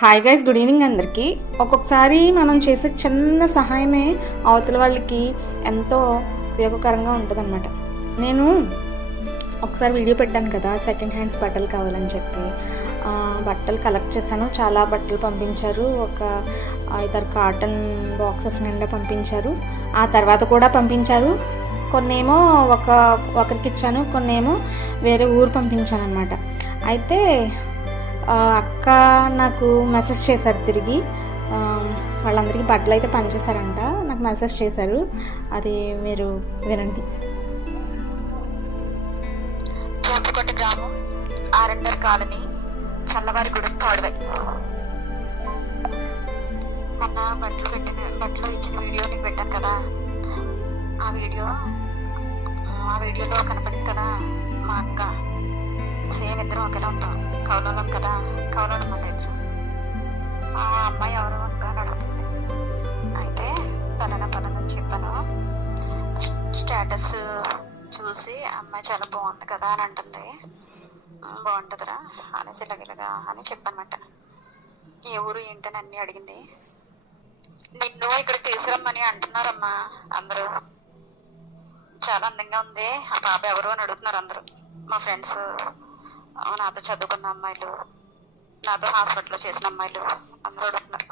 Hi guys, good evening అందరికీ. ఒక్కొక్కసారి మనం చేసే చిన్న సహాయమే అవతల వాళ్ళకి ఎంతో ఉపయోగకరంగా ఉంటుందన్నమాట. నేను ఒకసారి వీడియో పెట్టాను కదా, సెకండ్ హ్యాండ్స్ బట్టలు కావాలని చెప్పి బట్టలు కలెక్ట్ చేశాను. చాలా బట్టలు పంపించారు. ఒక 5-6 కాటన్ బాక్సెస్ నిండా పంపించారు. ఆ తర్వాత కూడా పంపించారు. కొన్నేమో ఒకరికి ఇచ్చాను, కొన్నేమో వేరే ఊరు పంపించాను అనమాట. అయితే అక్క నాకు మెసేజ్ చేశారు తిరిగి. వాళ్ళందరికీ బట్టలు అయితే పనిచేశారంట. నాకు మెసేజ్ చేశారు, అది మీరు వినండి. తోపుకొట్ట గ్రామం, ఆర్ఎండ్ఆర్ కాలనీ, చల్లవారిగూడెం, తాడువై. మొన్న బట్టలు ఇచ్చిన వీడియో నీకు పెట్టాను కదా, ఆ వీడియోలో కనపడింది కదా మా అక్క. సేమ్ ఇద్దరం ఒకేలా ఉంటాం. కౌలంలో కదా, కౌలం అన్నమాట ఇద్దరు. ఆ అమ్మాయి ఎవరు అక్క అని అడుగుతుంది. అయితే పలానా చెప్పాను. స్టేటస్ చూసి అమ్మాయి చాలా బాగుంది కదా అని అంటుంది. బాగుంటుందిరా అనేసి ఇలాగిలాగా అని చెప్పనమాట. ఏ ఊరు ఏంటని అన్నీ అడిగింది. నిన్ను ఇక్కడ తీసుకురమ్మని అంటున్నారమ్మా అందరూ. చాలా అందంగా ఉంది ఆ పాప ఎవరు అని అడుగుతున్నారు అందరూ. మా ఫ్రెండ్స్, నాతో చదువుకున్న అమ్మాయిలు, నాతో హాస్పిటల్లో చేసిన అమ్మాయిలు అందరూ అడుగుతున్నారు.